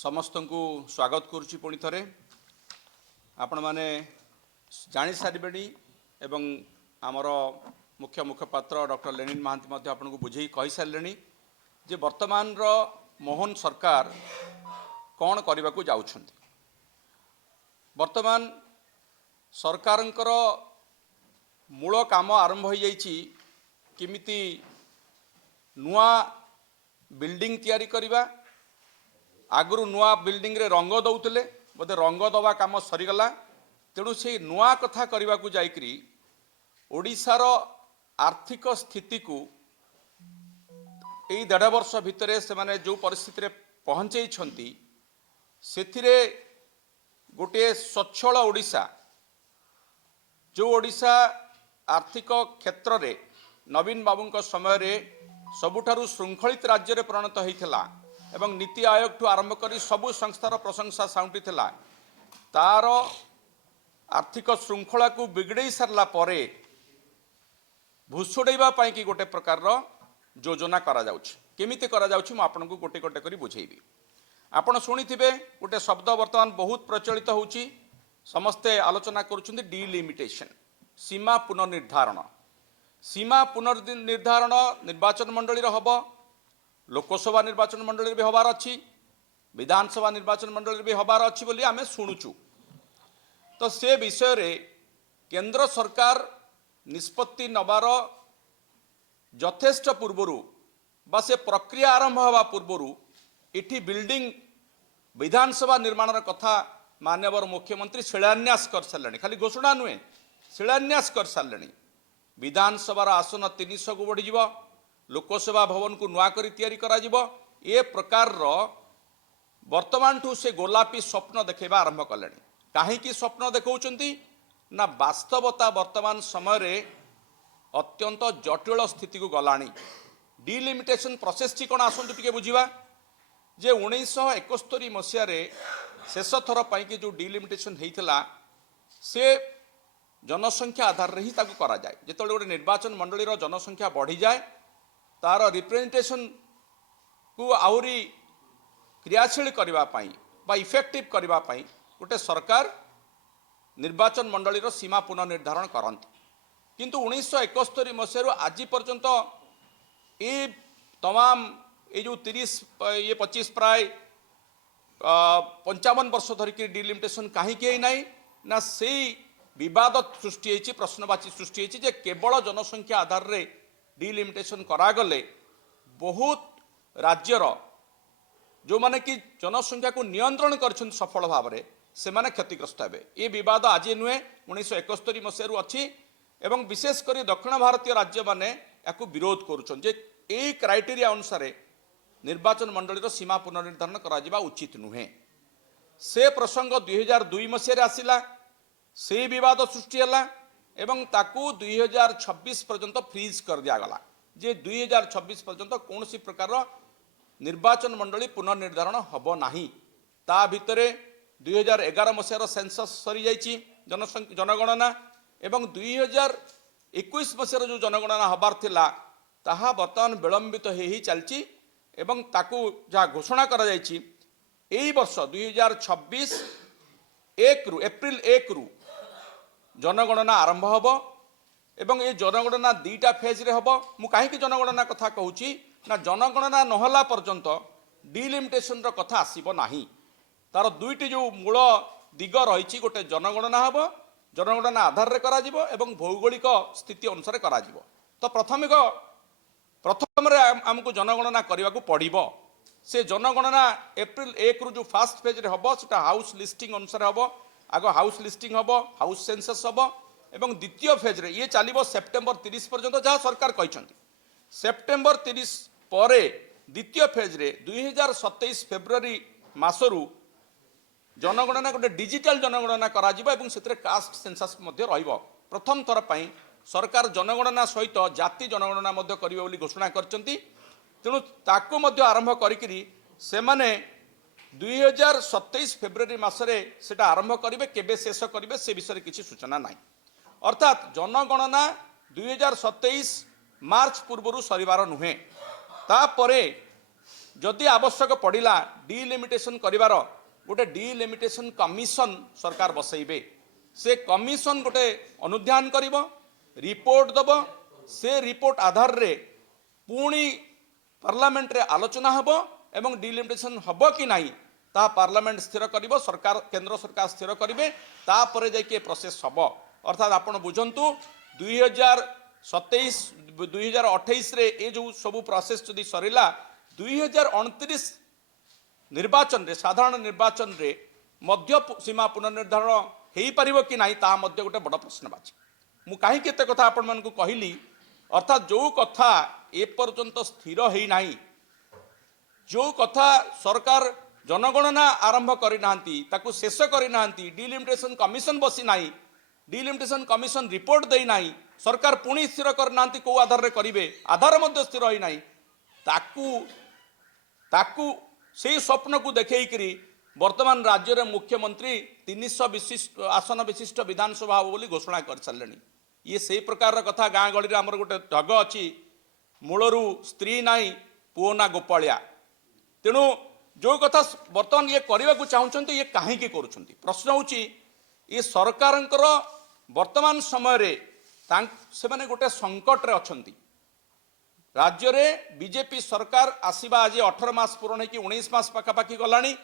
समस्त को स्वागत करुच्ची पुणी थे आपण मैंने जानी सारे एवं आमर मुख्य मुखपात्र डॉक्टर लेनिन महांती आपको बुझे कही सारे जे वर्तमान मोहन सरकार कौन करने को जाऊँ वर्तमान सरकार मूल काम आरंभ हो जाइए किमिति नुआ बिल्डिंग तैयारी करवा आगु नुआ बिल्डिंग रे रंग दौले बोधे रंग दवा काम सरीगला तेणु से नुआ कथा करने को जाकरी ओडिशार आर्थिक स्थिति को यही 1.5 वर्ष भितर से माने जो परिस्थिति पहुँचे से गोटे स्वच्छल ओडिशा जो ओडिशा आर्थिक क्षेत्र रे नवीन बाबू समय रे सबुठारु श्रृंखलित राज्य रे परिणत होता एवं नीति आयोग ठू आरंभ कर सबु संस्थार प्रशंसा साउंटी तार आर्थिक श्रृंखला को बिगड़े सारला परे भुसुड़ाइबा कि गोटे प्रकार योजना करा जाउछि केमिति करा जाउछि मु आपनको गोटे गोटे करी बुझेइबी। आपण शुणिथिबे गोटे शब्द वर्तमान बहुत प्रचलित होउछि समस्ते आलोचना करुछन्ति डिलिमिटेशन सीमा पुनर्निर्धारण। सीमा पुनर्निर्धारण निर्वाचन मंडली रो हबो लोकसभा निर्वाचन मंडली भी हबार अच्छी विधानसभा निर्वाचन मंडली भी हबार अच्छी बोली आमे शुणुचु। तो से विषय रे केंद्र सरकार निष्पत्ति नबार यथेष्ट पूर्वरु बा से प्रक्रिया आरंभ हवा पूर्वरु इठी बिल्डिंग विधानसभा निर्माण कथा माननीय मुख्यमंत्री शिलान्यास कर सारे खाली घोषणा नुहे शिलान्यास कर सारे विधानसभा आसन 300 को बढ़ी लोकसभा भवन को नुआ करी तैयारी करा जिवो ए प्रकार वर्तमान ठू से गोलापी स्वप्न देखेबा आरंभ कले कहीं स्वप्न देखौचंती ना वास्तवता वर्तमान समय रे अत्यंत जटिल स्थिति को गलानी। डिलिमिटेशन प्रोसेस टी कौन आसतु टिके बुझिबा जे 1971 मसीह शेष थर पाई जो डिलिमिटेशन होता से जनसंख्या आधार रे ही ताकू करा जाए जेते गोटे निर्वाचन मंडली जनसंख्या बढ़ी जाए तार रिप्रेजेंटेशन को आहुरी क्रियाशील करने इफेक्टिव करने गोटे सरकार निर्वाचन मंडली सीमा पुनर्निर्धारण करती किंतु 1971 मसीह आज पर्यंत ये तमाम ये जो 25 प्राय 55 वर्ष धरिकी डिलिमिटेशन कहीं ना ना से विवाद सृष्टि होती प्रश्नवाची सृष्टि होती केवल जनसंख्या आधार रे डिलिमिटेशन करागले बहुत राज्यर जो माने कि जनसंख्या को नियंत्रण कर सफल भाव में से माने क्षतिग्रस्त हे। ये विवाद आज नुहे 1971 मसीह अच्छी एवं विशेषकर दक्षिण भारतीय राज्य माने याकू विरोध करुछन जे ए क्राइटेरिया अनुसार निर्वाचन मंडली सीमा पुनर्निर्धारण करा उचित नुहे। से प्रसंग 2002 मसीह आसिला से विवाद सृष्टि है एवं ताकू 2026 पर्यंत फ्रीज कर दिगला जे 2026 पर्यंत कौन सी प्रकार निर्वाचन मंडली पुनर्निर्धारण हम नाही। ता भितरे 2011 मसीहार सेंसस सरी जाइए जनगणना एवं 2021 मसीहार जो जनगणना हबार थिला ताहा वर्तमान विलंबित ही चलची एवं ताकू जहाँ घोषणा करा जाइछि एई वर्ष 2026 एप्रिल 1 रु जनगणना आरंभ हम एवं ये जनगणना 2टा फेज रे हम मु कहीं जनगणना कथा कहूँ ना जनगणना नहला पर्यंत डिलिमिटेशन कथा आसीबो नाही। तार 2टी जो मूल दिग रही गोटे जनगणना हम जनगणना आधार रे करा जिवो एवं भौगोलिक स्थिति अनुसार करा जिवो। तो प्रथम आमको जनगणना करने को पड़ो से जनगणना एप्रिल 1 रु जो फास्ट फेज रे हम से हाउस लिस्टिंग अनुसार हम आग हाउस लिस्टिंग हम हाउस सेंसस हम एवं द्वितीय फेज रे ये चलो सेप्टेम्बर 30 पर्यंत जहाँ सरकार कहते सेप्टेम्बर 30 पर द्वितीय फेज रे 2027 फेब्रुआरी मासरू जनगणना गोटे डिजिटल जनगणना करा जिवो एवं से कास्ट सेंसस रहिबो। प्रथम थर पई सरकार जनगणना सहित जाति जनगणना करिवे बोली घोषणा करचंती तेणु ताकू मध्य आरंभ करिकरी सेमाने 2027 फेब्रुआरी मासरे सेटा आरंभ करिवे केबे शेष करिवे से विषय किसी सूचना नाही। अर्थात जनगणना 2027 मार्च पूर्व सरिवार नुहे तापरे जदि आवश्यक पड़ा डिलिमिटेशन करिवार गोटे डिलिमिटेशन कमिशन सरकार बसैबे से कमिशन गोटे अनुध्यान करिब रिपोर्ट दब से रिपोर्ट आधार रे पुणी पार्लियामेंट रे आलोचना हबो एवं डिलिमिटेशन हबो कि नहीं ता पार्लियामेंट स्थिर करिबो सरकार केंद्र सरकार स्थिर करिवे तापरे जाके प्रोसेस हबो अर्थात आपण बुझंतु 2027 2028 रे ए जो सब प्रोसेस जदि सरिला 2029 निर्वाचन रे साधारण निर्वाचन रे मध्य सीमा पुनर्निर्धारण हेई परिबो कि नहीं ता मध्य गोटे बड़ प्रश्नवाची मु काहे केते कथा आपण मन को कहली अर्थात जो कथा ए पर्यंत स्थिर हेई नाही जो कथा सरकार जनगणना आरंभ करना ताकू शेष करना डिलिमिटेशन कमिशन बसी ना डिलिमिटेशन कमिशन रिपोर्ट देना सरकार पुणी स्थिर करना कौ आधार रे करेंगे आधार मध्य स्थिर होना ताकू ताकू से स्वप्न को देखी वर्तमान राज्य रे मुख्यमंत्री 300 विशिष्ट आसन विशिष्ट विधानसभा हो बोली घोषणा कर सारे ये से प्रकार कथा गाँ गली आमर गोटे ढग अच्छी मूलरू स्त्री नाई पुओ ना गोपालिया तेणु जो कथा बर्तमान ये करने को चाहते ये कहीं करुँच प्रश्न हूँ ये सरकार वर्तमान समय से माने गोटे संकट रे अछंती राज्य रे बीजेपी सरकार आसीबा आज 18 मास पूर्ण कि 19 मास पाखापाखि गलानी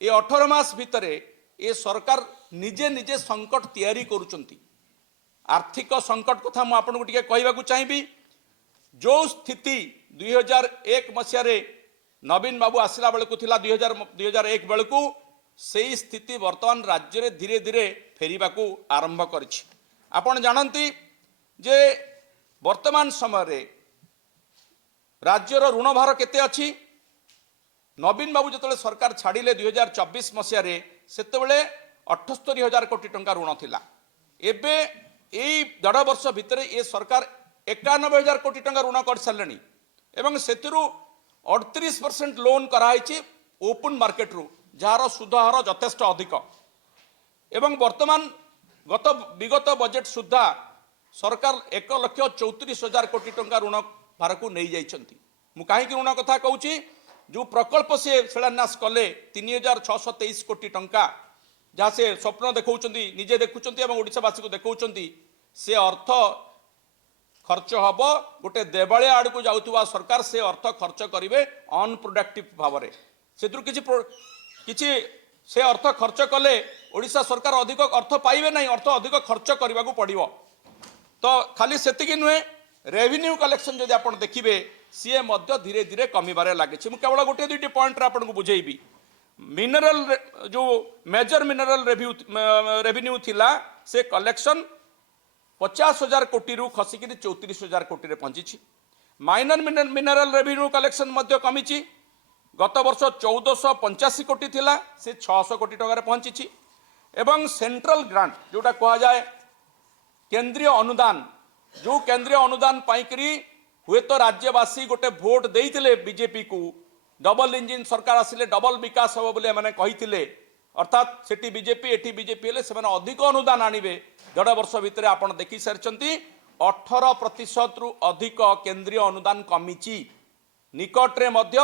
ये 18 मास भितर ये सरकार निजे निजे संकट तैयारी करुचंती आर्थिक संकट कथा मु आपन को टिके कहबा को चाहिबी जो स्थिति 2001 मसिया नवीन बाबू आसला बेलू थिला 2001 बेलू से स्थिति वर्तमान राज्य रे धीरे धीरे फेरिबा को आरंभ करिछि आपण जानती जे वर्तमान समय रे राज्यर ऋण भार केते अछि नवीन बाबू जतले सरकार छाड़िले 2024 मसिया रे सेतेबेले 78,000 कोटी टंका ऋण थिला एबे एई 1.5 वर्ष भितर ए सरकार 91,000 कोटी टंका ऋण कर सारलेनी एवं सेतिरु 38% लोन कराई ओपन मार्केट रु जार सुधहार यथेष्ट अधिक एवं वर्तमान विगत बजेट सुधा सरकार 1,34,000 कोटी टंका ऋण भार को नहीं जाइछंती मु कहीं ऋण कथा कहूँ जो प्रकल्प से शिलान्यास कले 3,623 कोटी टंका जहाँ से स्वप्न देखा निजे देखुं ओडावासी को देखा से अर्थ खर्च हम गोटे देवालिया आड़ को जाऊा सरकार से अर्थ खर्च करेंगे अनप्रोडक्टिव भाव से किसी से अर्थ खर्च कले ओडिशा सरकार अधिक अर्थ पाइबे नहीं अर्थ अधिक खर्च करने को पड़ो तो खाली सेतिकी नुहे रेवेन्यू कलेक्शन जब आप देखिए सी धीरे धीरे कमिबारे लगे केवल गोटे दुईटी पॉइंट आपको बुझेबी मिनरल जो मेजर मिनरल रेवेन्यू थिला से कलेक्शन 50,000 कोटी रु खसिक 34,000 कोटी रे पहुंची माइनर मिनरल रेवेन्यू कलेक्शन मध्य कमी गत वर्ष 1485 कोटी थिला से 600 कोटी टकर पहुंची एवं सेंट्रल ग्रांट जोटा कहा जाए केंद्रीय अनुदान जो केंद्रीय अनुदान पाइकरी हुए तो राज्यवासी गोटे भोट देइतिले बीजेपी को डबल इंजिन सरकार आसिले डबल विकास हम बोले मैंने कही अर्थात सेठी बीजेपी एठी बीजेपी हेले से अधिक अनुदान आनिबे 1.5 वर्ष भितर आप देखी सारी 18% रु अधिक केंद्रीय अनुदान कमिची निकटरे मध्य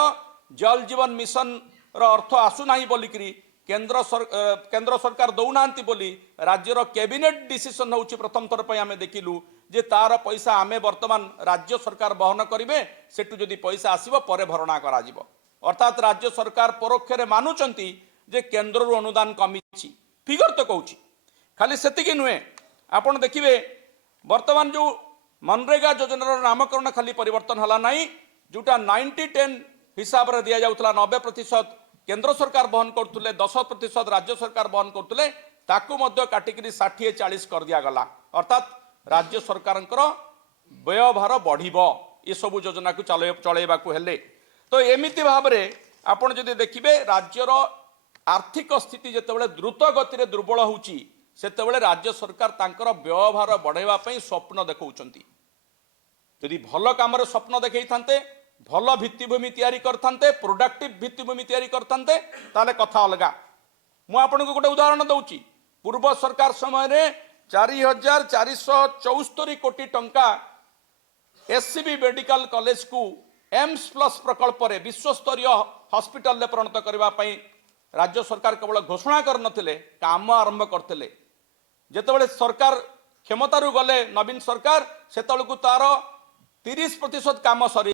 जल जीवन मिशन रो अर्थ आसुना बोलिकी केंद्र सरकार दौना बोली राज्यर कैबिनेट डिसीजन होची प्रथम थर पर आम देखिलु जे तार पैसा आमे वर्तमान राज्य सरकार बहन करेंगे सेठू जदि पैसा आसीबो परे भरणा करा जिवो अर्थात राज्य सरकार परोक्ष रे मानुचंती जे केंद्र रु अनुदान कमिची फिगर तो कहूँ खाली सेतिकी नुहे आपण देखिए वर्तमान जो मनरेगा योजनार नामकरण खाली परिवर्तन हला नहीं जोटा 90-10 हिसाब रे दिया जाउतला 90% केंद्र सरकार बहन करतुले 10% राज्य सरकार बहन करतुले ताकू मध्य काटिकरी 60-40 कर दिया गला अर्थात राज्य सरकार व्ययभार बढ़िबो ये सब योजना को चलैबा को हेले तो एमिति भाव रे आपण जदि देखिबे राज्यर आर्थिक स्थिति जेतेबेले द्रुत गति दुर्बल होउची सेतेबेले राज्य सरकार तांकर व्ययभार बढ़ाइबा पई स्वप्न देखौचंती यदि भल काम स्वप्न देखई थांते भल भित्तिभूमि तैयारी करथांते प्रोडक्टिव भित्तिभूमि तैयारी करथांते ताले कथा अलगा मु आपनको गोटे उदाहरण दउची पूर्व सरकार समय रे 4,474 कोटी टंका एससीबी मेडिकल कॉलेज को एम्स प्लस प्रकल्प रे विश्वस्तरीय हॉस्पिटल परिणत करने राज्य सरकार केवल घोषणा कर काम आरंभ करते जितेबाला सरकार क्षमतारू गले नवीन सरकार से तार 30% काम सरी